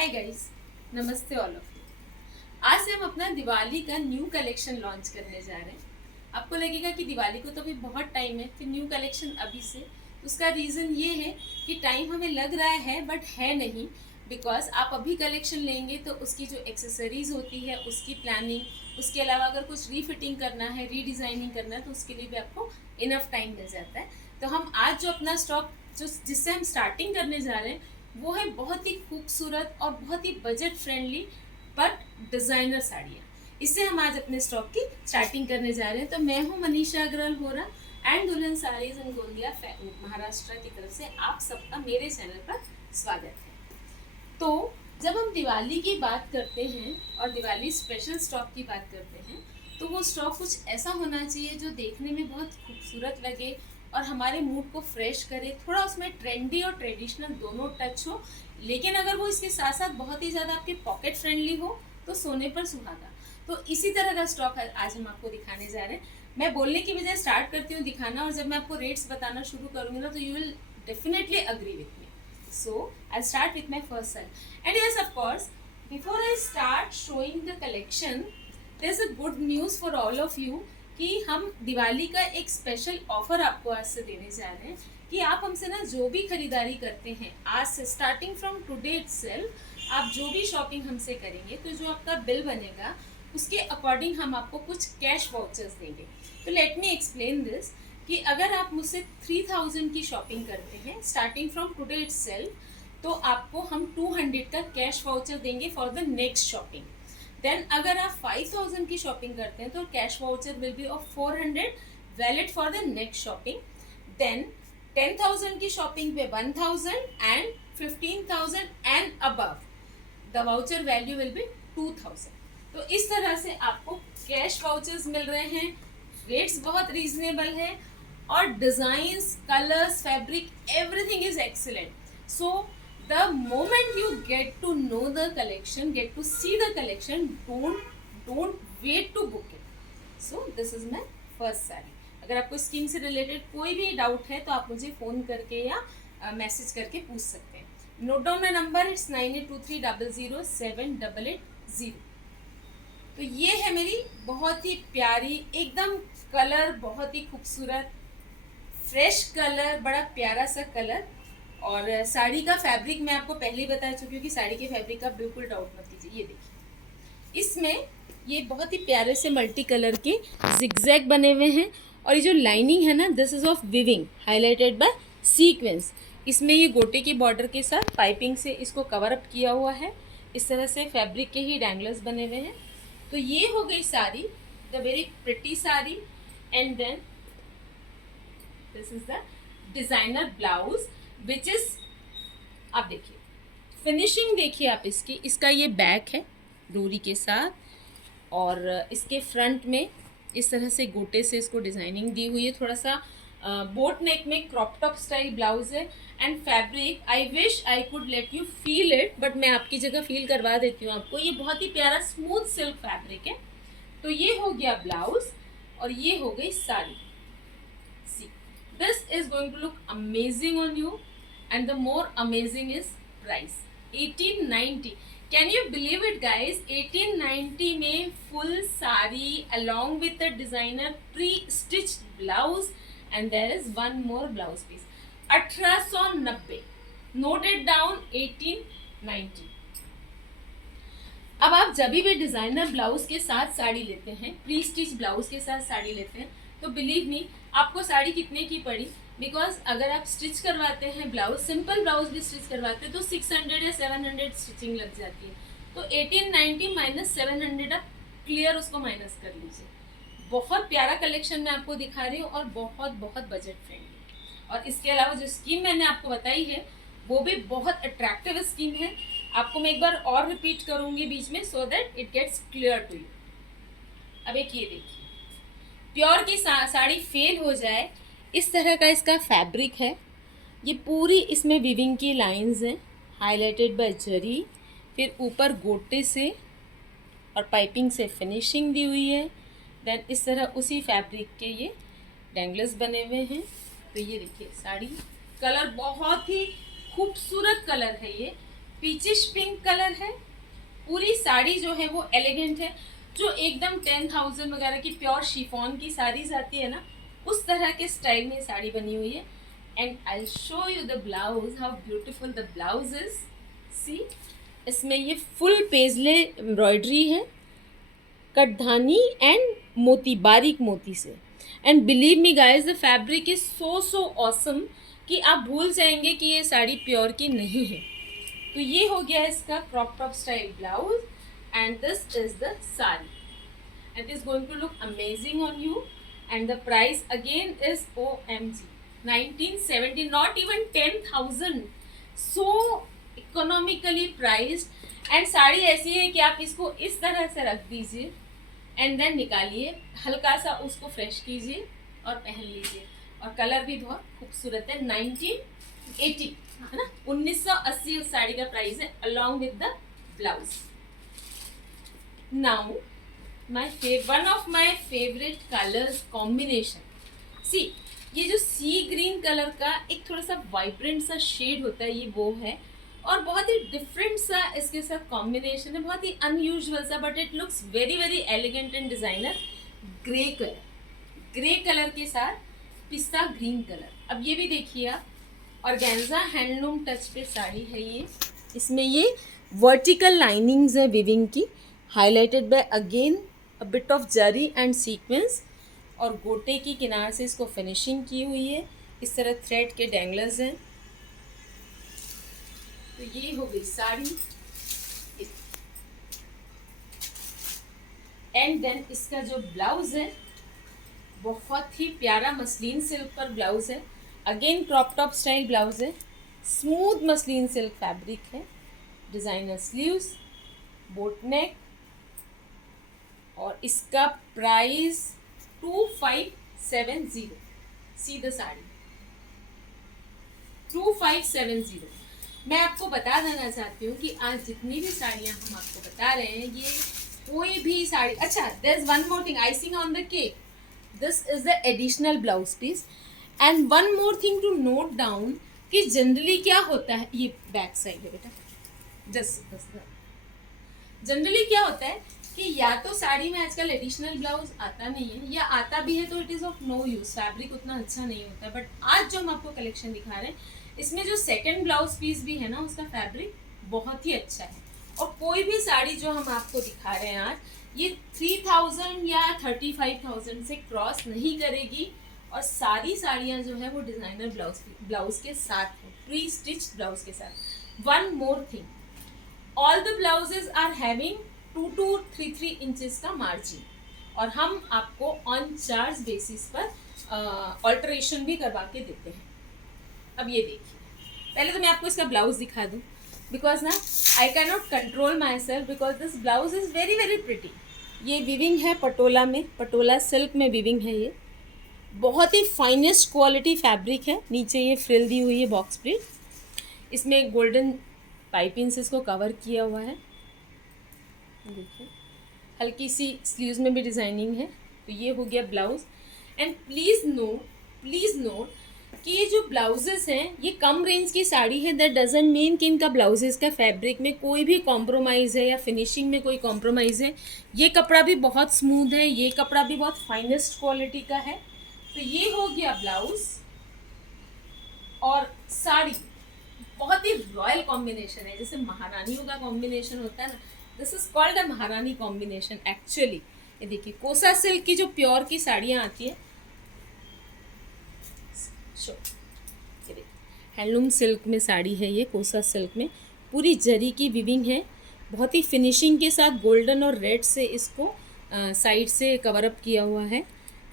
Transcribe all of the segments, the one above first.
Hi guys, नमस्ते all of you. आज से हम अपना दिवाली का न्यू कलेक्शन लॉन्च करने जा रहे हैं। आपको लगेगा कि दिवाली को तो अभी बहुत टाइम है, फिर न्यू कलेक्शन अभी से। तो उसका रीज़न ये है कि टाइम हमें लग रहा है बट है नहीं, बिकॉज आप अभी कलेक्शन लेंगे तो उसकी जो एक्सेसरीज होती है उसकी प्लानिंग, उसके अलावा अगर कुछ रीफिटिंग करना है, रीडिज़ाइनिंग करना है तो उसके लिए भी आपको इनफ टाइम मिल जाता है। तो हम आज जो अपना स्टॉक जिससे हम स्टार्टिंग करने जा रहे हैं वो है बहुत ही खूबसूरत और बहुत ही बजट फ्रेंडली बट डिज़ाइनर साड़ियाँ। इससे हम आज अपने स्टॉक की स्टार्टिंग करने जा रहे हैं। तो मैं हूँ मनीषा अग्रवाल होरा एंड दुल्हन साड़ीज इन गोंदिया महाराष्ट्र की तरफ से आप सबका मेरे चैनल पर स्वागत है। तो जब हम दिवाली की बात करते हैं और दिवाली स्पेशल स्टॉक की बात करते हैं तो वो स्टॉक कुछ ऐसा होना चाहिए जो देखने में बहुत खूबसूरत लगे और हमारे मूड को फ्रेश करे, थोड़ा उसमें ट्रेंडी और ट्रेडिशनल दोनों टच हो, लेकिन अगर वो इसके साथ साथ बहुत ही ज़्यादा आपके पॉकेट फ्रेंडली हो तो सोने पर सुहागा। तो इसी तरह का स्टॉक आज हम आपको दिखाने जा रहे हैं। मैं बोलने की बजाय स्टार्ट करती हूँ दिखाना, और जब मैं आपको रेट्स बताना शुरू करूँगी ना तो you will definitely agree with me. So I'll start with my first set. And yes, of course, before I start showing the collection, there's a good news for all of you कि हम दिवाली का एक special offer आपको आज से देने जा रहे हैं कि आप हमसे ना जो भी खरीदारी करते हैं आज से स्टार्टिंग फ्रॉम टुडे इटसेल्फ, आप जो भी शॉपिंग हमसे करेंगे तो जो आपका बिल बनेगा उसके अकॉर्डिंग हम आपको कुछ कैश वाउचर्स देंगे। तो लेट मी एक्सप्लेन दिस कि अगर आप मुझसे 3000 की शॉपिंग करते हैं स्टार्टिंग फ्रॉम टुडे इटसेल्फ, तो आपको हम 200 का कैश वाउचर देंगे for the next shopping. Then अगर आप 5000 की शॉपिंग करते हैं तो cash voucher will be off 400 valid for the next shopping. Then 10,000 की शॉपिंग पे 1000 and 15,000 and above the voucher value will be 2000। तो इस तरह से आपको कैश वाउचर्स मिल रहे हैं, रेट्स बहुत रीजनेबल है और designs, colours, fabric, everything is excellent. So the moment you get to know the collection, get to see the collection, don't wait to book it. So this is my first saree. अगर आपको scheme से related कोई भी doubt है तो आप मुझे phone करके या मैसेज करके पूछ सकते हैं। Note down my number, it's 9823007880। तो ये है मेरी बहुत ही प्यारी एकदम कलर, बहुत ही खूबसूरत फ्रेश कलर, बड़ा प्यारा सा कलर। और साड़ी का फैब्रिक मैं आपको पहले ही बता चुकी हूँ कि साड़ी के फैब्रिक का बिल्कुल डाउट मत कीजिए। ये देखिए, इसमें ये बहुत ही प्यारे से मल्टी कलर के जिगजैग बने हुए हैं और ये जो लाइनिंग है ना, this is of weaving highlighted by sequins. इसमें ये गोटे के बॉर्डर के साथ पाइपिंग से इसको कवर अप किया हुआ है। इस तरह से फैब्रिक के ही डैंगलर्स बने हुए हैं। तो ये हो गई sari, the very pretty sari. And then this is the designer blouse which is, आप देखिए फिनिशिंग, देखिए आप इसकी, इसका ये बैक है डोरी के साथ और इसके फ्रंट में इस तरह से गोटे से इसको डिज़ाइनिंग दी हुई है। थोड़ा सा बोट नेक में क्रॉप टॉप स्टाइल ब्लाउज है। And fabric, I wish I could let you feel it, but मैं आपकी जगह फील करवा देती हूँ आपको। ये बहुत ही प्यारा स्मूथ सिल्क फैब्रिक है। तो ये हो गया ब्लाउज और ये हो गई sari. See, this is going to look amazing on you and the more amazing is price 1890। can you believe it guys, 1890 में full sari along with the designer pre-stitched blouse and there is one more blouse piece। 1890, note it down, 1890। अब आप जब भी designer blouse के साथ साड़ी लेते हैं, pre stitch blouse के साथ साड़ी लेते हैं, तो बिलीव मी आपको साड़ी कितने की पड़ी, बिकॉज अगर आप स्टिच करवाते हैं ब्लाउज, सिंपल ब्लाउज भी स्टिच करवाते हैं तो 600 या 700 स्टिचिंग लग जाती है। तो 1890 माइनस 700 आप क्लियर उसको माइनस कर लीजिए। बहुत प्यारा कलेक्शन मैं आपको दिखा रही हूँ और बहुत बहुत बजट फ्रेंडली। और इसके अलावा जो स्कीम मैंने आपको बताई है वो भी बहुत अट्रैक्टिव स्कीम है। आपको मैं एक बार और रिपीट करूँगी बीच में, so that it gets clear to you. अब एक ये देखिए, प्योर की साड़ी फेल हो जाए इस तरह का इसका फैब्रिक है। ये पूरी इसमें विविंग की लाइंस हैं हाईलाइटेड बाय जरी, फिर ऊपर गोटे से और पाइपिंग से फिनिशिंग दी हुई है। देन इस तरह उसी फैब्रिक के ये डैंगलर्स बने हुए हैं। तो ये देखिए साड़ी, कलर बहुत ही खूबसूरत कलर है ये, पीचिश पिंक कलर है। पूरी साड़ी जो है वो एलिगेंट है, जो एकदम 10,000 वगैरह की प्योर शिफॉन की साड़ीज आती है ना, उस तरह के स्टाइल में साड़ी बनी हुई है। And I show you the blouse, how beautiful the blouse is. See, इसमें ये फुल पेजले एम्ब्रॉयडरी है, कटधानी एंड मोती, बारीक मोती से। And believe me guys, the fabric is so awesome कि आप भूल जाएंगे कि ये साड़ी प्योर की नहीं है। तो ये हो गया इसका crop top style blouse and this is the sari. It is going to look amazing on you and the price again is OMG 1970, not even 10,000, so economically priced. And sari ऐसी है कि आप इसको इस तरह से रख दीजिए एंड देन निकालिए, हल्का सा उसको फ्रेश कीजिए और पहन लीजिए। और कलर भी बहुत खूबसूरत है। 1980 है ना, 1980 उस साड़ी का प्राइस है along with the blouse. Now one of my favourite colours combination. See, ये जो सी ग्रीन कलर का एक थोड़ा सा वाइब्रेंट सा शेड होता है, ये वो है, और बहुत ही डिफरेंट सा इसके साथ कॉम्बिनेशन है, बहुत ही अनयूजुअल सा, but it looks very very elegant and designer. Grey colour, grey colour के साथ पिस्ता ग्रीन कलर। अब ये भी देखिए आप, ऑर्गेन्जा हैंडलूम टच पे साड़ी है ये। इसमें ये वर्टिकल लाइनिंग्स है विविंग की, highlighted by again a bit of zari and sequins, और गोटे की किनार से इसको फिनिशिंग की हुई है। इस तरह थ्रेड के डैंगलर्स हैं। तो ये हो गई साड़ी। एंड देन इसका जो ब्लाउज है, बहुत ही प्यारा मसलिन सिल्क पर ब्लाउज है। Again crop top style blouse है, स्मूथ मसलिन सिल्क फैब्रिक है, डिजाइनर स्लीव्स, बोट नेक, और इसका प्राइस 2570। See the sari 2570। मैं आपको बता देना चाहती हूँ कि आज जितनी भी साड़ियाँ हम आपको बता रहे हैं, ये कोई भी साड़ी। अच्छा, there is one more thing, icing on the cake, this is the additional blouse piece. And one more thing to note down कि जनरली क्या होता है, ये बैक साइड है बेटा, जस्ट जनरली क्या होता है कि या तो साड़ी में आजकल एडिशनल ब्लाउज आता नहीं है, या आता भी है तो it is of no use, fabric उतना अच्छा नहीं होता। बट आज जो हम आपको कलेक्शन दिखा रहे हैं, इसमें जो सेकंड ब्लाउज पीस भी है ना, उसका फैब्रिक बहुत ही अच्छा है। और कोई भी साड़ी जो हम आपको दिखा रहे हैं आज, ये 3000 या 35,000 से क्रॉस नहीं करेगी। और सारी साड़ियाँ जो है वो डिज़ाइनर ब्लाउज के साथ है, प्री स्टिच ब्लाउज के साथ। One more thing, all the blouses are having 2 to 3 inches का मार्जिन, और हम आपको ऑन चार्ज बेसिस पर ऑल्टरेशन भी करवा के देते हैं। अब ये देखिए, पहले तो मैं आपको इसका ब्लाउज दिखा दूँ, बिकॉज ना I can not control my self, because this blouse is very very pretty. ये विविंग है पटोला में, पटोला सिल्क में विविंग है ये, बहुत ही फाइनेस्ट क्वालिटी फैब्रिक है। नीचे ये फ्रिल दी हुई है बॉक्स प्रिंट, इसमें गोल्डन पाइपिंग से इसको कवर किया हुआ है। देखिए, हल्की सी स्लीव्स में भी डिज़ाइनिंग है। तो ये हो गया ब्लाउज। एंड प्लीज़ नोट कि ये जो ब्लाउजेस हैं, ये कम रेंज की साड़ी है, दैट डजंट मीन कि इनका ब्लाउजेस का फैब्रिक में कोई भी कॉम्प्रोमाइज़ है या फिनिशिंग में कोई कॉम्प्रोमाइज़ है। ये कपड़ा भी बहुत स्मूथ है, ये कपड़ा भी बहुत फाइनेस्ट क्वालिटी का है। तो ये हो गया ब्लाउज, और साड़ी बहुत ही रॉयल कॉम्बिनेशन है, जैसे महारानियों का कॉम्बिनेशन होता है ना, दिस इज कॉल्ड अ महारानी कॉम्बिनेशन एक्चुअली। ये देखिए, कोसा सिल्क की जो प्योर की साड़ियाँ आती है, हैंडलूम सिल्क में साड़ी है ये, कोसा सिल्क में पूरी जरी की विविंग है, बहुत ही फिनिशिंग के साथ गोल्डन और रेड से इसको साइड से कवर अप किया हुआ है।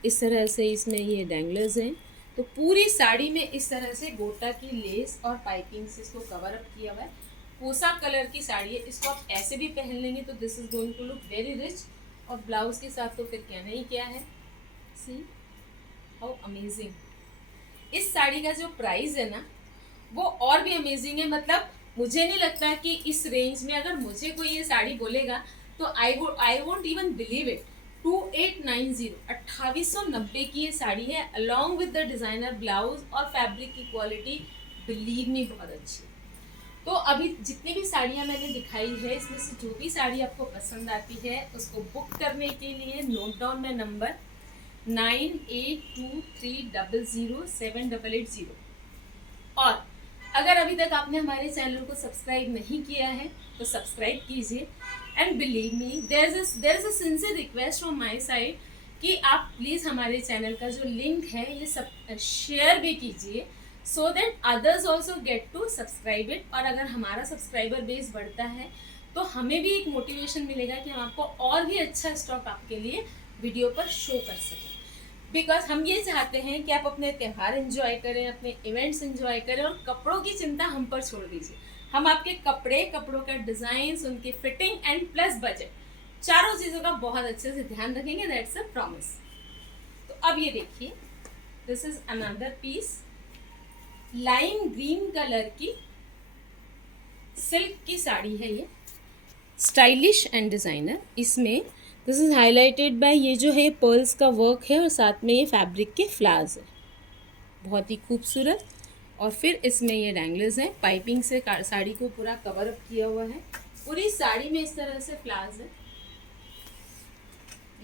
इस तरह से इसमें ये डैंगलर्स हैं। तो पूरी साड़ी में इस तरह से गोटा की लेस और पाइपिंग से इसको कवर अप किया हुआ है। कोसा कलर की साड़ी है, इसको आप ऐसे भी पहन लेंगे तो this is going to look very rich. और ब्लाउज के साथ तो फिर कहना ही क्या है, सी हाउ अमेजिंग। इस साड़ी का जो प्राइस है ना, वो और भी अमेजिंग है। मतलब मुझे नहीं लगता कि इस रेंज में अगर मुझे कोई ये साड़ी बोलेगा तो I won't even believe it. 2890 2890 की ये साड़ी है, along with the designer blouse, और फैब्रिक की क्वालिटी बिलीव मी बहुत अच्छी है। तो अभी जितनी भी साड़ियाँ मैंने दिखाई है, इसमें से जो भी साड़ी आपको पसंद आती है उसको बुक करने के लिए नोट डाउन में नंबर 9823007880। और अगर अभी तक आपने हमारे चैनल को सब्सक्राइब नहीं किया है तो सब्सक्राइब कीजिए। And believe me, there is a sincere request from my side कि आप प्लीज़ हमारे चैनल का जो लिंक है ये सब शेयर भी कीजिए, so that others also get to subscribe it. और अगर हमारा सब्सक्राइबर बेस बढ़ता है तो हमें भी एक मोटिवेशन मिलेगा कि हम आपको और भी अच्छा स्टॉक आपके लिए वीडियो पर शो कर सकें। बिकॉज हम ये चाहते हैं कि आप अपने त्यौहार एंजॉय करें, अपने इवेंट्स एंजॉय करें, और कपड़ों की चिंता हम पर छोड़ दीजिए। हम आपके कपड़ों का डिज़ाइन, उनकी फिटिंग एंड प्लस बजट, चारों चीज़ों का बहुत अच्छे से ध्यान रखेंगे। That's a promise. तो अब ये देखिए, this is another piece, lime green colour की सिल्क की साड़ी है ये, स्टाइलिश एंड डिज़ाइनर। इसमें दिस इज़ हाईलाइटेड बाय ये जो है पर्ल्स का वर्क है, और साथ में ये फैब्रिक के फ्लावर्स है, बहुत ही खूबसूरत। और फिर इसमें ये डैंगलर्स हैं, पाइपिंग से साड़ी को पूरा कवर अप किया हुआ है। पूरी साड़ी में इस तरह से फ्लावर्स है।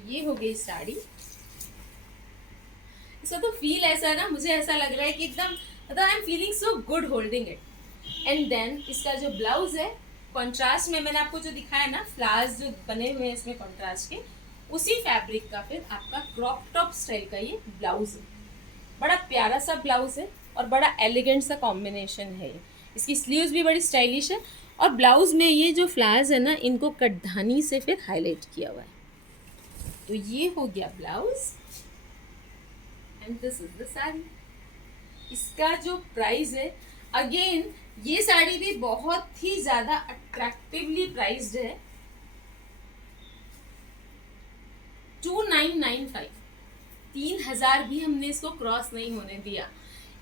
ये हो गई साड़ी। इसका तो फील ऐसा है ना, मुझे ऐसा लग रहा है कि एकदम मतलब I am feeling so good holding it. And then इसका जो ब्लाउज है, कॉन्ट्रास्ट में मैंने आपको जो दिखाया ना, फ्लावर्स जो बने हुए हैं इसमें कॉन्ट्रास्ट के, उसी फैब्रिक का फिर आपका क्रॉप टॉप स्टाइल का ये ब्लाउज है। बड़ा प्यारा सा ब्लाउज है और बड़ा एलिगेंट सा कॉम्बिनेशन है ये। इसकी स्लीव्स भी बड़ी स्टाइलिश है, और ब्लाउज में ये जो फ्लावर्स है ना, इनको कटधानी से फिर हाईलाइट किया हुआ है। तो ये हो गया blouse and this is the sari. इसका जो प्राइस है, अगेन ये साड़ी भी बहुत ही ज्यादा अट्रैक्टिवली प्राइस्ड है, 2995। 3000 भी हमने इसको क्रॉस नहीं होने दिया।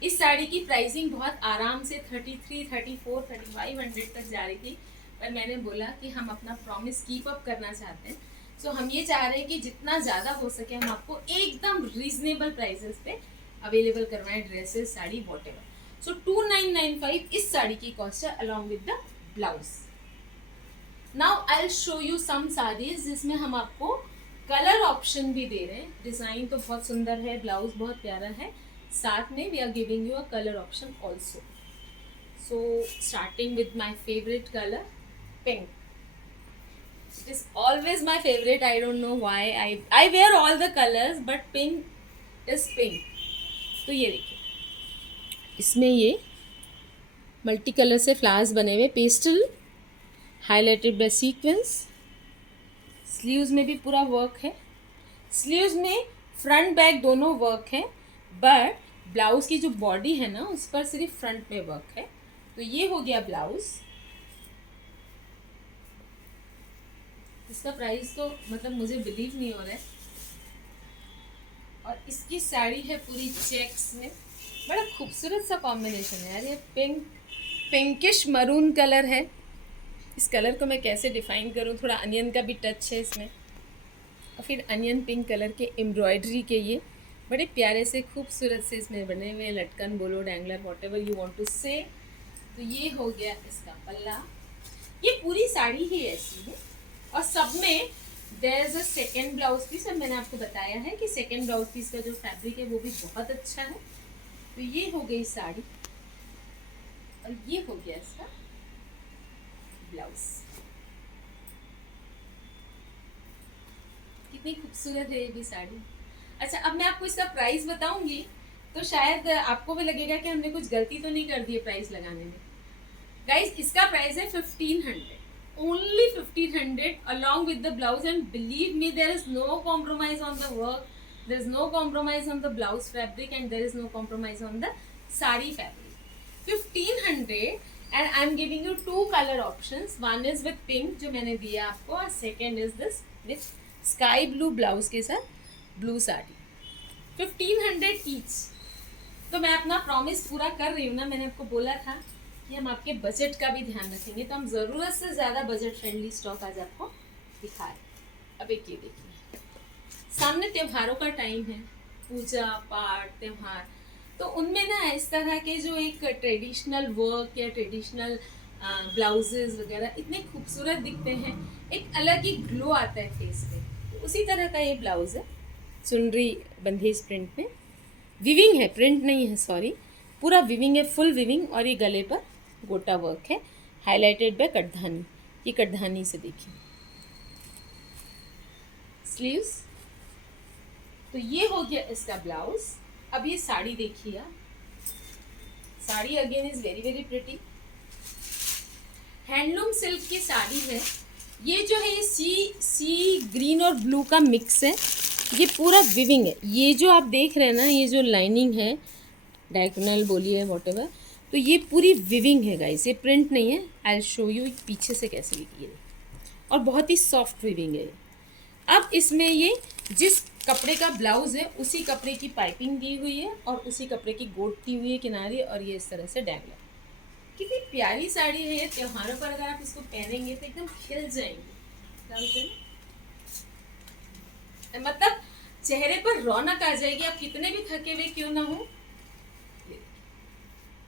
इस साड़ी की प्राइसिंग बहुत आराम से 33, 34, 3500 तक जा रही थी, पर मैंने बोला कि हम अपना प्रॉमिस कीप अप करना चाहते हैं। सो हम ये चाह रहे हैं कि जितना ज़्यादा हो सके हम आपको एकदम रीजनेबल प्राइसेस पे अवेलेबल करवाएं, ड्रेसेस, साड़ी, वॉटेवर। सो 2995 इस साड़ी की कॉस्ट है, along with the blouse. Now I will show you some saris जिसमें हम आपको कलर ऑप्शन भी दे रहे हैं। डिज़ाइन तो बहुत सुंदर है, ब्लाउज बहुत प्यारा है, साथ में we are giving you a colour option also. So starting with my favourite colour pink. It is always my favorite. I don't know why. I wear all the colors, but pink is pink. तो ये देखिए, इसमें ये multi colour से flowers बने हुए, pastel highlighted by sequins. Sleeves में भी पूरा वर्क है। स्लीव्स में फ्रंट बैक दोनों वर्क है, बट ब्लाउज की जो बॉडी है ना, उस पर सिर्फ फ्रंट में वर्क है। तो ये हो गया ब्लाउज। इसका प्राइस तो मतलब मुझे बिलीव नहीं हो रहा है। और इसकी साड़ी है पूरी चेक्स में, बड़ा खूबसूरत सा कॉम्बिनेशन है यार। ये पिंकिश मरून कलर है। इस कलर को मैं कैसे डिफाइन करूँ, थोड़ा अनियन का भी टच है इसमें, और फिर अनियन पिंक कलर के एम्ब्रॉयडरी के ये बड़े प्यारे से खूबसूरत से इसमें बने हुए, लटकन बोलो, dangler, whatever you want to से। तो ये हो गया इसका पल्ला। ये पूरी साड़ी ही ऐसी है, और सब में there is a second blouse piece. और मैंने आपको बताया है कि सेकेंड ब्लाउज पीस का जो फैब्रिक है वो भी बहुत अच्छा है। तो ये हो गई साड़ी, और ये हो गया इसका ब्लाउज। कितनी खूबसूरत है ये भी साड़ी। अच्छा, अब मैं आपको इसका प्राइस बताऊंगी तो शायद आपको भी लगेगा कि हमने कुछ गलती तो नहीं कर दी है प्राइस लगाने में। गाइज, इसका प्राइस है 1500, only 1500 along with the blouse, and believe me, there is no compromise on the work, there is no compromise on the blouse fabric, and there is no compromise on the sari fabric. 1500, and I am giving you two color options. One is with pink जो मैंने दिया आपको, और second is this with sky blue blouse के साथ blue sari. 1500 each। तो मैं अपना प्रॉमिस पूरा कर रही हूँ ना, मैंने आपको बोला था कि हम आपके बजट का भी ध्यान रखेंगे, तो हम ज़रूरत से ज़्यादा बजट फ्रेंडली स्टॉक आज आपको दिखाएं। अब एक ये देखिए, सामने त्योहारों का टाइम है, पूजा पाठ त्योहार, तो उनमें ना इस तरह के जो एक ट्रेडिशनल वर्क या ट्रेडिशनल ब्लाउजेज वगैरह इतने खूबसूरत दिखते हैं, एक अलग ही ग्लो आता है फेस पे। तो उसी तरह का ये ब्लाउज है, चुनरी बंधी इस प्रिंट में, विविंग है, प्रिंट नहीं है सॉरी, पूरा विविंग है, फुल विविंग। और ये गले पर गोटा वर्क है, हाईलाइटेड बाय कटधानी। ये कटधानी से देखिए स्लीव्स। तो ये हो गया इसका ब्लाउज। अब ये साड़ी देखिए आप, sari again is very very pretty, handloom silk की साड़ी है। ये जो है ये सी ग्रीन और ब्लू का मिक्स है, ये पूरा विविंग है। ये जो आप देख रहे हैं ना, ये जो लाइनिंग है, डायगोनल बोलिए व्हाटएवर, तो ये पूरी विविंग है गाइस, ये प्रिंट नहीं है। आई विल शो यू पीछे से कैसे लिखी है, और बहुत ही सॉफ्ट विविंग है। अब इसमें ये जिस कपड़े का ब्लाउज है उसी कपड़े की पाइपिंग दी हुई है और उसी कपड़े की गोट दी हुई है किनारे, और ये इस तरह से डैंगलर। कितनी प्यारी साड़ी है, त्योहारों पर अगर आप इसको पहनेंगे तो एकदम खिल जाएंगे, मतलब चेहरे पर रौनक आ जाएगी, आप कितने भी थके हुए क्यों ना हो।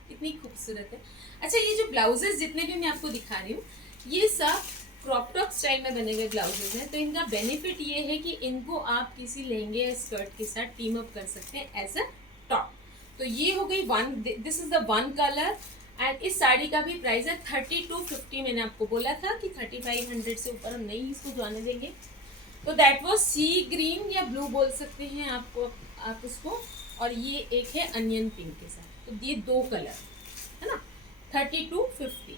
कितनी खूबसूरत है। अच्छा, ये जो ब्लाउजेस जितने भी मैं आपको दिखा रही हूँ, ये सब क्रॉप टॉप स्टाइल में बने हुए ब्लाउजेस हैं। तो इनका बेनिफिट ये है कि इनको आप किसी लहंगे या स्कर्ट के साथ टीम अप कर सकते हैं एज अ टॉप। तो ये हो गई one, this is the one colour. And इस साड़ी का भी प्राइस है 3250। मैंने आपको बोला था कि 3500 से ऊपर हम नहीं इसको जाने देंगे। तो दैट वाज सी ग्रीन या ब्लू बोल सकते हैं आप उसको, और ये एक है अनियन पिंक के साथ। तो ये दो कलर है ना, 3250।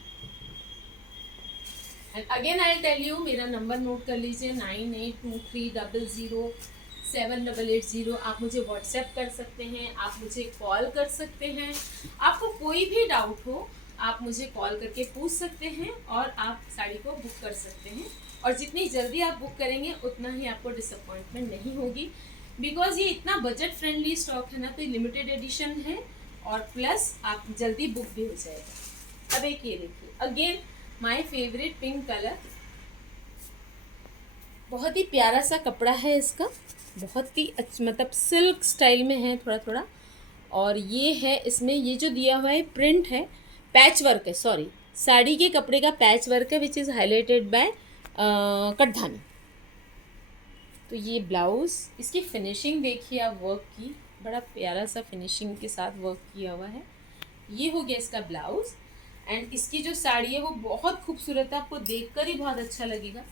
And again I tell you, मेरा नंबर नोट कर लीजिए 9823007880। आप मुझे व्हाट्सएप कर सकते हैं, आप मुझे कॉल कर सकते हैं। आपको कोई भी डाउट हो आप मुझे कॉल करके पूछ सकते हैं और आप साड़ी को बुक कर सकते हैं। और जितनी जल्दी आप बुक करेंगे उतना ही आपको डिसअपॉइंटमेंट नहीं होगी, बिकॉज ये इतना बजट फ्रेंडली स्टॉक है ना, तो ये लिमिटेड एडिशन है और प्लस आप जल्दी बुक भी हो जाएगा। अब एक ये देखिए, again my favourite pink colour, बहुत ही प्यारा सा कपड़ा है इसका, बहुत ही मतलब सिल्क स्टाइल में है थोड़ा थोड़ा। और ये है इसमें ये जो दिया हुआ है प्रिंट है, पैच वर्क है, सॉरी साड़ी के कपड़े का पैच वर्क है, विच इज़ हाईलाइटेड बाय कटधानी। तो ये ब्लाउज, इसकी फिनिशिंग देखिए आप वर्क की, बड़ा प्यारा सा फिनिशिंग के साथ वर्क किया हुआ है। ये हो गया इसका ब्लाउज। एंड इसकी जो साड़ी है वो बहुत खूबसूरत है, आपको देखकर ही बहुत अच्छा लगेगा।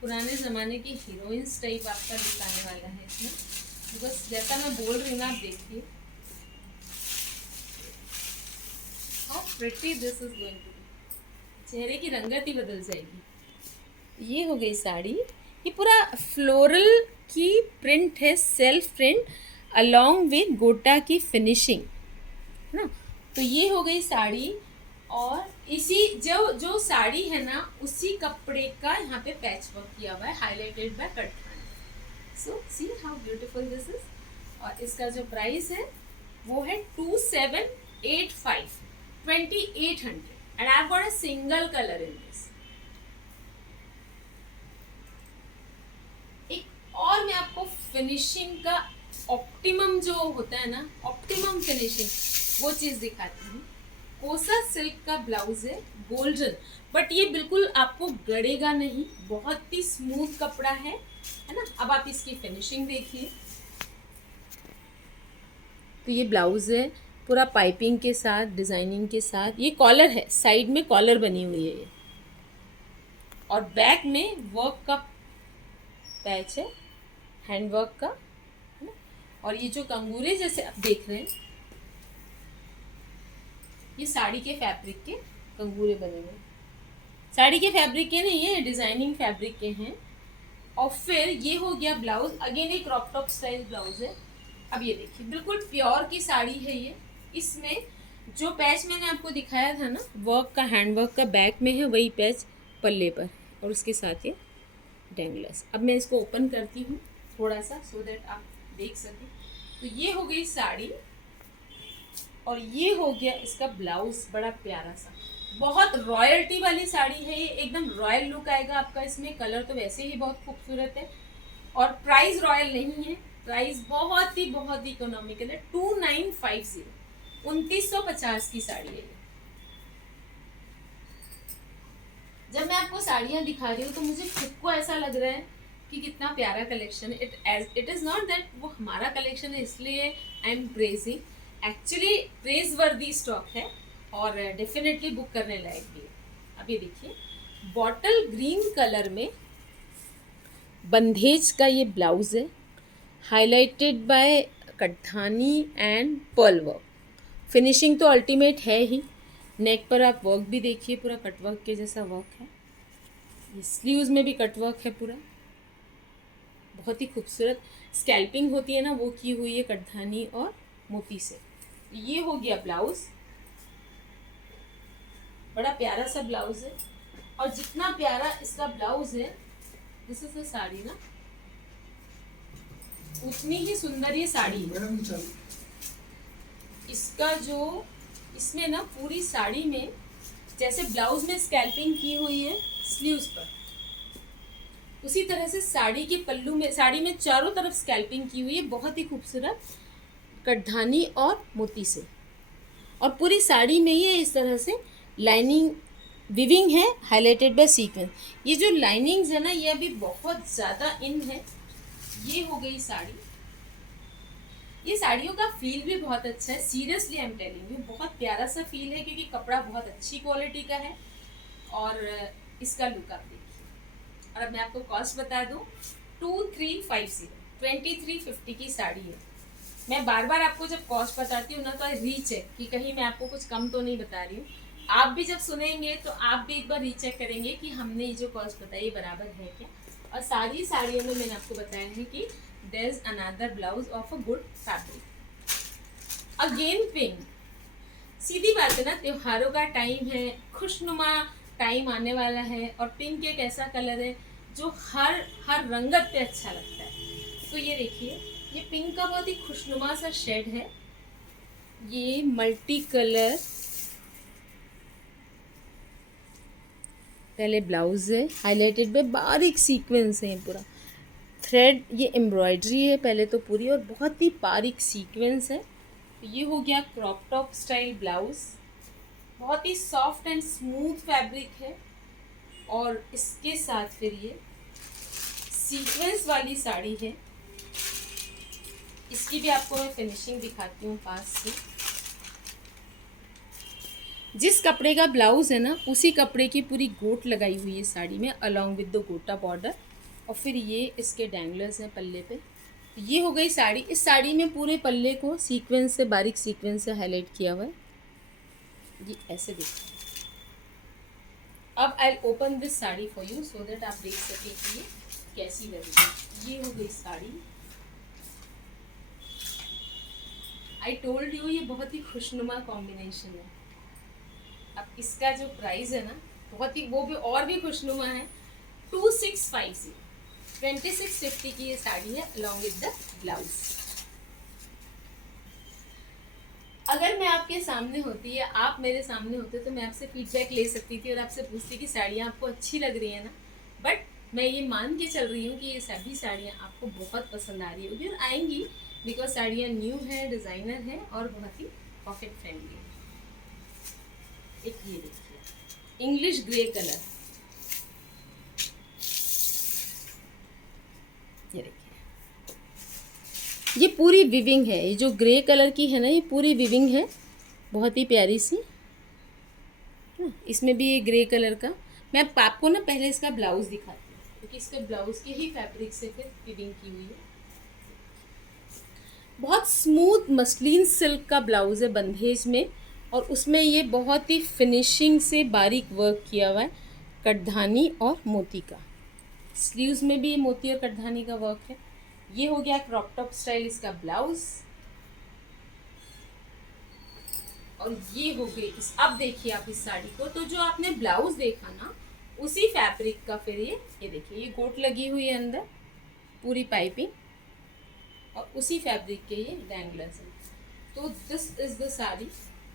पुराने ज़माने की हीरोइंस टाइप आपका दिखाने वाला है इसमें, बिकॉज जैसा मैं बोल रही हूँ ना, आप देखिए how pretty this is going to be, चेहरे की रंगत ही बदल जाएगी। ये हो गई साड़ी, ये पूरा फ्लोरल की प्रिंट है, सेल्फ प्रिंट अलोंग विद गोटा की फिनिशिंग है ना। तो ये हो गई साड़ी, और इसी जो साड़ी है ना उसी कपड़े का यहाँ पे पैच वर्क किया हुआ है, हाईलाइटेड बाय कटधानी। So see how beautiful this is. और इसका जो प्राइस है वो है 2785, 2800। And I have got a single colour in this. एक और मैं आपको फिनिशिंग का ऑप्टिमम जो होता है ना, ऑप्टिमम फिनिशिंग, वो चीज़ दिखाती हूँ। कोसा सिल्क का ब्लाउज है, गोल्डन, बट ये बिल्कुल आपको गड़ेगा नहीं, बहुत ही स्मूथ कपड़ा है ना। अब आप इसकी फिनिशिंग देखिए। तो ये ब्लाउज है पूरा पाइपिंग के साथ, डिजाइनिंग के साथ। ये कॉलर है, साइड में कॉलर बनी हुई है ये, और बैक में वर्क का पैच है, हैंड वर्क का है ना। और ये जो कंगूरे जैसे आप देख रहे हैं, ये साड़ी के फैब्रिक के कंगूरे बने हुए, साड़ी के फैब्रिक के नहीं है, डिजाइनिंग फैब्रिक के हैं। और फिर ये हो गया ब्लाउज, अगेन एक क्रॉप टॉप स्टाइल ब्लाउज है। अब ये देखिए बिल्कुल प्योर की साड़ी है ये। इसमें जो पैच मैंने आपको दिखाया था ना, वर्क का, हैंड वर्क का बैक में है, वही पैच पल्ले पर, और उसके साथ ये डेंगलर्स। अब मैं इसको ओपन करती हूँ थोड़ा सा, सो दैट आप देख सकें। तो ये हो गई साड़ी, और ये हो गया इसका ब्लाउज, बड़ा प्यारा सा, बहुत रॉयल्टी वाली साड़ी है ये, एकदम रॉयल लुक आएगा आपका इसमें। कलर तो वैसे ही बहुत खूबसूरत है, और प्राइस रॉयल नहीं है, प्राइस बहुत ही इकोनॉमिकल है, 2950, 2950 की साड़ी है ये। जब मैं आपको साड़ियाँ दिखा रही हूँ तो मुझे खुद को ऐसा लग रहा है कि कितना प्यारा कलेक्शन है. इट इज़ नॉट दैट वो हमारा कलेक्शन है इसलिए I am praising. Actually praise वर्दी स्टॉक है और डेफिनेटली बुक करने लायक भी है. अभी देखिए बॉटल ग्रीन कलर में बंधेज का ये ब्लाउज है, हाईलाइटेड बाय कट्ठानी एंड पर्ल वर्क. फिनिशिंग तो अल्टीमेट है ही. नेक पर आप वर्क भी देखिए, पूरा कटवर्क के जैसा वर्क है. ये स्लीव्स में भी कटवर्क है पूरा, बहुत ही खूबसूरत. स्कैल्पिंग होती है ना, वो की हुई है कटधानी और मोती से. ये हो गया ब्लाउज, बड़ा प्यारा सा ब्लाउज है. और जितना प्यारा इसका ब्लाउज है, दिस इज द साड़ी ना, उतनी ही सुंदर ये साड़ी है. इसका जो इसमें ना पूरी साड़ी में जैसे ब्लाउज में स्कैल्पिंग की हुई है स्लीव्स पर, उसी तरह से साड़ी के पल्लू में, साड़ी में चारों तरफ स्कैल्पिंग की हुई है, बहुत ही खूबसूरत कटधानी और मोती से. और पूरी साड़ी में ये इस तरह से लाइनिंग विविंग है, हाईलाइटेड बाय सीक्वेंस. ये जो लाइनिंग्स है ना, ये अभी बहुत ज़्यादा इन है. ये हो गई साड़ी. ये साड़ियों का फील भी बहुत अच्छा है. Seriously I am telling you, बहुत प्यारा सा फील है क्योंकि कपड़ा बहुत अच्छी क्वालिटी का है. और इसका लुक आप देखिए. और अब मैं आपको कॉस्ट बता दूं, 2350 की साड़ी है. मैं बार बार आपको जब कॉस्ट बताती हूँ ना तो रीचेक कि कहीं मैं आपको कुछ कम तो नहीं बता रही हूँ. आप भी जब सुनेंगे तो आप भी एक बार रीचेक करेंगे कि हमने ये जो कॉस्ट बताई बराबर है क्या. और सारी साड़ियों में मैंने आपको बताया है कि there is another blouse of a good fabric. Again pink. सीधी बात है ना, त्योहारों का टाइम है, खुशनुमा टाइम आने वाला है. और पिंक एक ऐसा कलर है जो हर रंगत पे अच्छा लगता है. तो ये देखिए, ये पिंक का बहुत ही खुशनुमा सा शेड है. ये मल्टी कलर पहले ब्लाउज है, हाईलाइटेड में बारीक सीक्वेंस है. पूरा थ्रेड, ये एम्ब्रॉयडरी है पहले तो पूरी, और बहुत ही बारीक सीक्वेंस है. ये हो गया क्रॉप टॉप स्टाइल ब्लाउज. बहुत ही सॉफ्ट एंड स्मूथ फैब्रिक है. और इसके साथ फिर ये सीक्वेंस वाली साड़ी है. इसकी भी आपको मैं फिनिशिंग दिखाती हूँ पास से. जिस कपड़े का ब्लाउज है ना, उसी कपड़े की पूरी गोट लगाई हुई है साड़ी में, अलोंग विद द गोटा बॉर्डर. और फिर ये इसके डैंगलर्स हैं पल्ले पे. ये हो गई साड़ी. इस साड़ी में पूरे पल्ले को सीक्वेंस से, बारीक सीक्वेंस से हाईलाइट किया हुआ है. ये ऐसे देखिए. अब I open this sari for you so that आप देख सकें कि ये कैसी लगेगी. ये हो गई साड़ी. आई टोल्ड यू, ये बहुत ही खुशनुमा कॉम्बिनेशन है. अब इसका जो प्राइस है ना, बहुत ही, वो भी और भी खुशनुमा है. 2650 की ये साड़ी है अलॉन्ग विद द ब्लाउज. अगर मैं आपके सामने होती या आप मेरे सामने होते तो मैं आपसे फीडबैक ले सकती थी और आपसे पूछती कि साड़ियाँ आपको अच्छी लग रही है ना. बट मैं ये मान के चल रही हूँ कि ये सभी साड़ियाँ आपको बहुत पसंद आ रही होगी और आएंगी, बिकॉज साड़ियाँ न्यू है, डिज़ाइनर है और बहुत ही पॉकेट फ्रेंडली है. एक ये देखिए, इंग्लिश ग्रे कलर. ये देखिए, ये पूरी विविंग है. ये जो ग्रे कलर की है ना, ये पूरी विविंग है, बहुत ही प्यारी सी. इसमें भी ये ग्रे कलर का. मैं आपको ना पहले इसका ब्लाउज दिखाती हूँ क्योंकि इसके ब्लाउज के ही फैब्रिक से फिर विविंग की हुई है. बहुत स्मूथ मसलिन सिल्क का ब्लाउज है बंधेज में, और उसमें ये बहुत ही फिनिशिंग से बारीक वर्क किया हुआ है, कटधानी और मोती का. स्लीव्स में भी ये मोती और कटधानी का वर्क है. ये हो गया क्रॉप टॉप स्टाइल इसका ब्लाउज. और ये हो गई अब देखिए आप इस साड़ी को, तो जो आपने ब्लाउज देखा ना, उसी फैब्रिक का फिर ये देखिए, ये गोट लगी हुई है अंदर, पूरी पाइपिंग, और उसी फैब्रिक के ये डैंगलर्स हैं. तो दिस इज द साड़ी.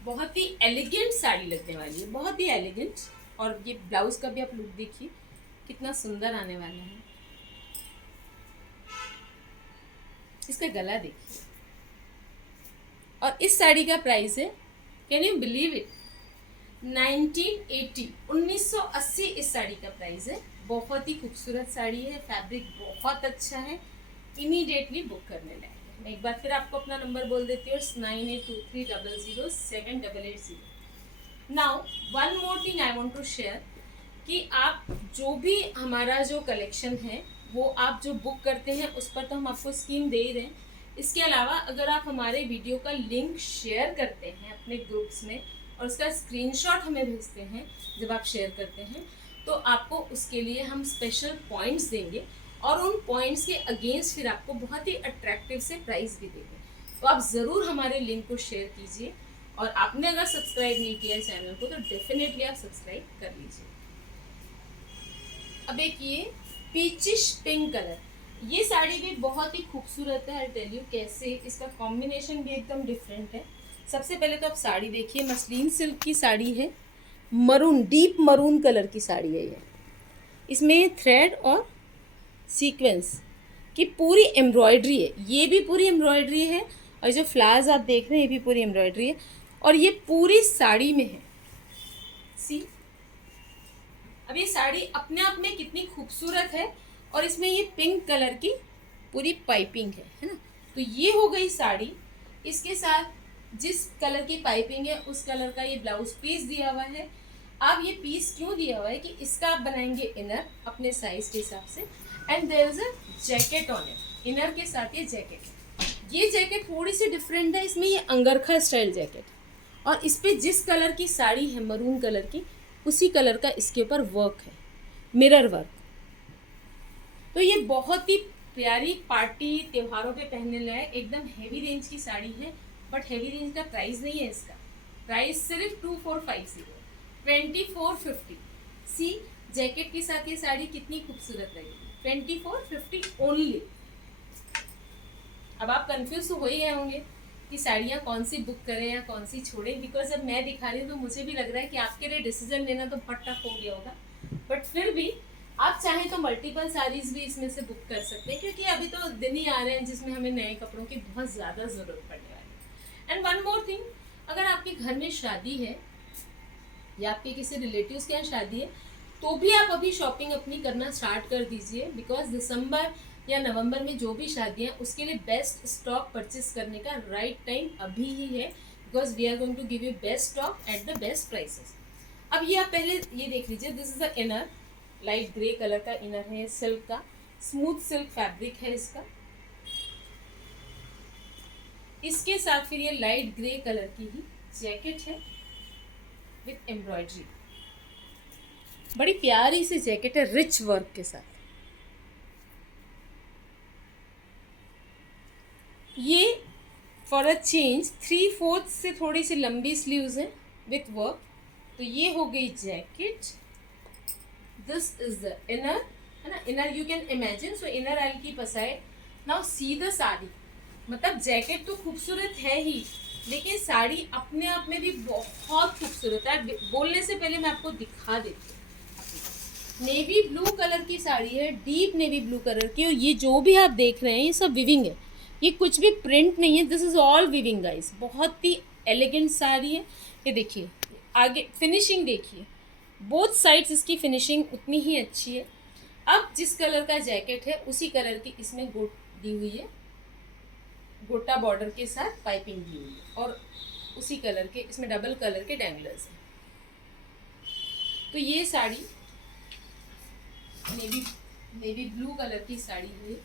बहुत ही एलिगेंट साड़ी लगने वाली है, बहुत ही एलिगेंट. और ये ब्लाउज का भी आप लुक देखिए कितना सुंदर आने वाला है. इसका गला देखिए. और इस साड़ी का प्राइस है, कैन यू बिलीव इट, 1980 1980 इस साड़ी का प्राइस है। बहुत ही खूबसूरत साड़ी है, फैब्रिक बहुत अच्छा है, इमीडिएटली बुक करने लायक है। मैं एक बार फिर आपको अपना नंबर बोल देती हूँ, 9823007880। Now one more thing I want to share कि आप जो भी हमारा जो कलेक्शन है वो आप जो बुक करते हैं उस पर तो हम आपको स्कीम दे ही रहे हैं। इसके अलावा अगर आप हमारे वीडियो का लिंक शेयर करते हैं अपने ग्रुप्स में और उसका स्क्रीनशॉट हमें भेजते हैं जब आप शेयर करते हैं, तो आपको उसके लिए हम स्पेशल पॉइंट्स देंगे और उन पॉइंट्स के अगेंस्ट फिर आपको बहुत ही अट्रैक्टिव से प्राइस भी देंगे। तो आप ज़रूर हमारे लिंक को शेयर कीजिए और आपने अगर सब्सक्राइब नहीं किया चैनल को तो डेफिनेटली आप सब्सक्राइब कर लीजिए। अब एक ये पीचिश पिंक कलर, ये साड़ी भी बहुत ही खूबसूरत है। आई टेल यू कैसे, इसका कॉम्बिनेशन भी एकदम डिफरेंट है। सबसे पहले तो आप साड़ी देखिए, मसलिन सिल्क की साड़ी है, मरून डीप मरून कलर की साड़ी है ये। इसमें थ्रेड और सीक्वेंस की पूरी एम्ब्रॉयडरी है, ये भी पूरी एम्ब्रॉयडरी है और जो फ्लावर्स आप देख रहे हैं ये भी पूरी एम्ब्रॉयडरी है और ये पूरी साड़ी में है। सी, अब ये साड़ी अपने आप में कितनी खूबसूरत है और इसमें ये पिंक कलर की पूरी पाइपिंग है ना। तो ये हो गई साड़ी, इसके साथ जिस कलर की पाइपिंग है उस कलर का ये ब्लाउज पीस दिया हुआ है। अब ये पीस क्यों दिया हुआ है कि इसका आप बनाएंगे इनर अपने साइज के हिसाब से, and there is a jacket on it. Inner के साथ ये जैकेट, ये जैकेट थोड़ी सी डिफरेंट है, इसमें ये अंगरखा स्टाइल जैकेट और इस पर जिस कलर की साड़ी है मरून कलर की उसी कलर का इसके ऊपर वर्क है, मिरर वर्क। तो ये बहुत ही प्यारी पार्टी त्योहारों पे पहनने लायक एकदम हेवी रेंज की साड़ी है, बट हेवी रेंज का प्राइस नहीं है। इसका प्राइस सिर्फ 2450 2450। सी, जैकेट के साथ ये साड़ी कितनी खूबसूरत लगेगी, 2450 ओनली। अब आप कंफ्यूज तो हो ही गए होंगे कि साड़ियाँ कौन सी बुक करें या कौन सी छोड़ें, बिकॉज अब मैं दिखा रही हूँ तो मुझे भी लग रहा है कि आपके लिए डिसीजन लेना तो बहुत टफ हो गया होगा। बट फिर भी आप चाहें तो मल्टीपल साड़ीज़ भी इसमें से बुक कर सकते हैं, क्योंकि अभी तो दिन ही आ रहे हैं जिसमें हमें नए कपड़ों की बहुत ज़्यादा ज़रूरत पड़ने वाली है। एंड वन मोर थिंग, अगर आपके घर में शादी है या आपके किसी रिलेटिव्स के यहाँ शादी है तो भी आप अभी शॉपिंग अपनी करना स्टार्ट कर दीजिए, बिकॉज दिसंबर या नवंबर में जो भी शादियाँ उसके लिए बेस्ट स्टॉक परचेस करने का राइट टाइम अभी ही है, because we are going to give you best stock at the best prices. अब ये आप पहले ये देख लीजिए, this is the inner, light grey colour का इनर है, सिल्क का, स्मूथ सिल्क फैब्रिक है इसका। इसके साथ फिर ये लाइट ग्रे कलर की ही जैकेट है विथ एम्ब्रॉयडरी, बड़ी प्यारी सी जैकेट है रिच वर्क के साथ। ये फॉर अ चेंज 3/4 से थोड़ी सी लंबी स्लीव्स है विथ वर्क। तो ये हो गई jacket, this is the inner, है ना। Inner you can imagine, so inner I keep aside. Now see the sari, मतलब जैकेट तो खूबसूरत है ही, लेकिन साड़ी अपने आप में भी बहुत खूबसूरत है। बोलने से पहले मैं आपको दिखा देती हूँ। नेवी ब्लू कलर की साड़ी है, डीप नेवी ब्लू कलर की, और ये जो भी आप देख रहे हैं ये सब विविंग है, ये कुछ भी प्रिंट नहीं है, this is all viewing guys. बहुत ही एलिगेंट साड़ी है। ये देखिए आगे फिनिशिंग देखिए, बोथ साइड्स इसकी फिनिशिंग उतनी ही अच्छी है। अब जिस कलर का जैकेट है उसी कलर की इसमें गोट दी हुई है, गोटा बॉर्डर के साथ पाइपिंग दी हुई है, और उसी कलर के इसमें डबल कलर के डैंगलर्स हैं। तो ये साड़ी नेवी ब्लू कलर की साड़ी है,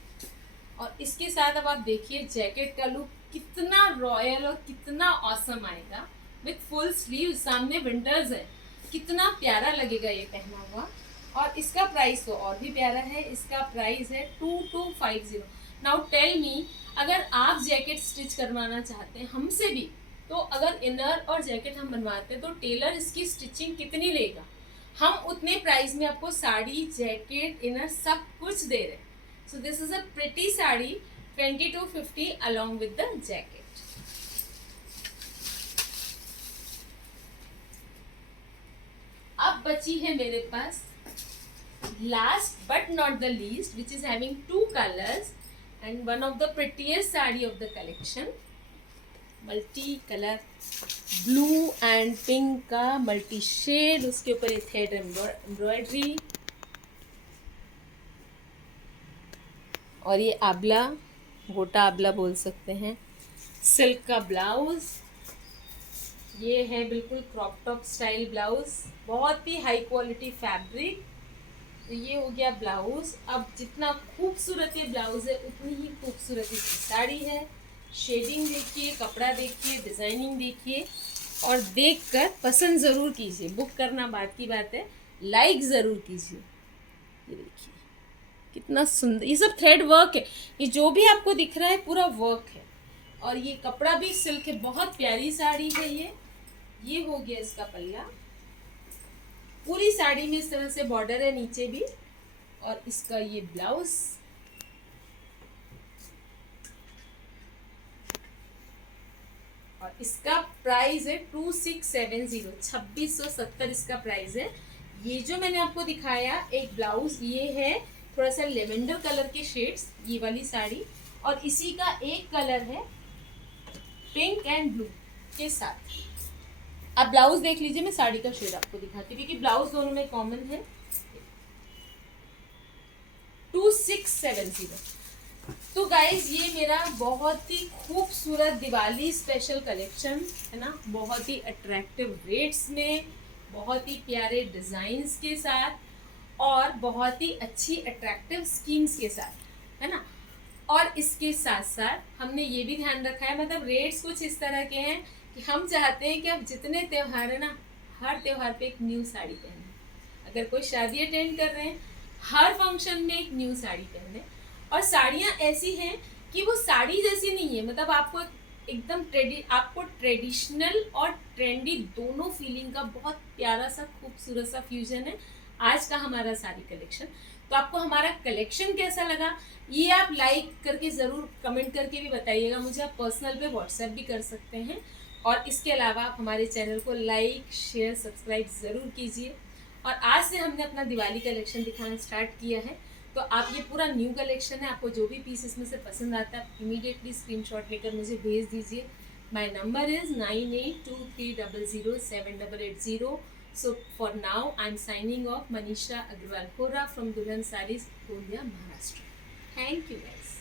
और इसके साथ अब आप देखिए जैकेट का लुक कितना रॉयल और कितना ऑसम आएगा विथ फुल स्लीव। सामने विंटर्स है, कितना प्यारा लगेगा ये पहना हुआ। और इसका प्राइस तो और भी प्यारा है, इसका प्राइस है 2250। नाउ टेल मी, अगर आप जैकेट स्टिच करवाना चाहते हैं हमसे भी, तो अगर इनर और जैकेट हम बनवाते हैं तो टेलर इसकी स्टिचिंग कितनी लेगा? हम उतने प्राइस में आपको साड़ी, जैकेट, इनर सब कुछ दे रहे हैं। So this is a pretty sari 2250 along with the jacket. अब बची है मेरे पास last but not the least, which is having 2 colors and one of the prettiest sari of the collection, multi color blue and pink का multi shade, उसके ऊपर ये thread embroidery, और ये आबला, गोटा आबला बोल सकते हैं, सिल्क का ब्लाउज। ये है बिल्कुल क्रॉप टॉप स्टाइल ब्लाउज, बहुत ही हाई क्वालिटी फैब्रिक। तो ये हो गया ब्लाउज। अब जितना खूबसूरत ये ब्लाउज है उतनी ही खूबसूरत इसकी साड़ी है। शेडिंग देखिए, कपड़ा देखिए, डिज़ाइनिंग देखिए, और देखकर पसंद ज़रूर कीजिए। बुक करना बात की बात है, लाइक ज़रूर कीजिए। ये देखिए कितना सुंदर, ये सब थ्रेड वर्क है। ये जो भी आपको दिख रहा है पूरा वर्क है, और ये कपड़ा भी सिल्क है। बहुत प्यारी साड़ी है ये हो गया इसका पल्ला। पूरी साड़ी में इस तरह से बॉर्डर है नीचे भी, और इसका ये ब्लाउज। और इसका प्राइस है 2670, 2670 इसका प्राइस है। ये जो मैंने आपको दिखाया एक ब्लाउज, ये है थोड़ा सा लेवेंडर कलर के शेड्स, ये वाली साड़ी, और इसी का एक कलर है पिंक एंड ब्लू के साथ। अब ब्लाउज देख लीजिए, मैं साड़ी का शेड आपको दिखाती हूँ क्योंकि ब्लाउज दोनों में कॉमन है। 2670। तो गाइज ये मेरा बहुत ही खूबसूरत दिवाली स्पेशल कलेक्शन है ना, बहुत ही अट्रैक्टिव रेट्स में, बहुत ही प्यारे डिजाइन्स के साथ, और बहुत ही अच्छी अट्रैक्टिव स्कीम्स के साथ, है ना। और इसके साथ साथ हमने ये भी ध्यान रखा है, मतलब रेट्स कुछ इस तरह के हैं कि हम चाहते हैं कि अब जितने त्यौहार है ना, हर त्यौहार पे एक न्यू साड़ी पहने। अगर कोई शादी अटेंड कर रहे हैं, हर फंक्शन में एक न्यू साड़ी पहने। और साड़ियाँ ऐसी हैं कि वो साड़ी जैसी नहीं है, मतलब आपको एकदम आपको ट्रेडिशनल और ट्रेंडी दोनों फीलिंग का बहुत प्यारा सा खूबसूरत सा फ्यूजन है आज का हमारा साड़ी कलेक्शन। तो आपको हमारा कलेक्शन कैसा लगा ये आप लाइक करके ज़रूर कमेंट करके भी बताइएगा मुझे। आप पर्सनल पे व्हाट्सएप भी कर सकते हैं, और इसके अलावा आप हमारे चैनल को लाइक शेयर सब्सक्राइब ज़रूर कीजिए। और आज से हमने अपना दिवाली कलेक्शन दिखाना स्टार्ट किया है, तो आप ये पूरा न्यू कलेक्शन है, आपको जो भी पीस इसमें से पसंद आता है इमीडिएटली स्क्रीनशॉट लेकर मुझे भेज दीजिए। My number is 9823007880। So for now I'm signing off, Manisha Agrawal Hora from Dulhan Sarees, Gondia, Maharashtra. Thank you guys.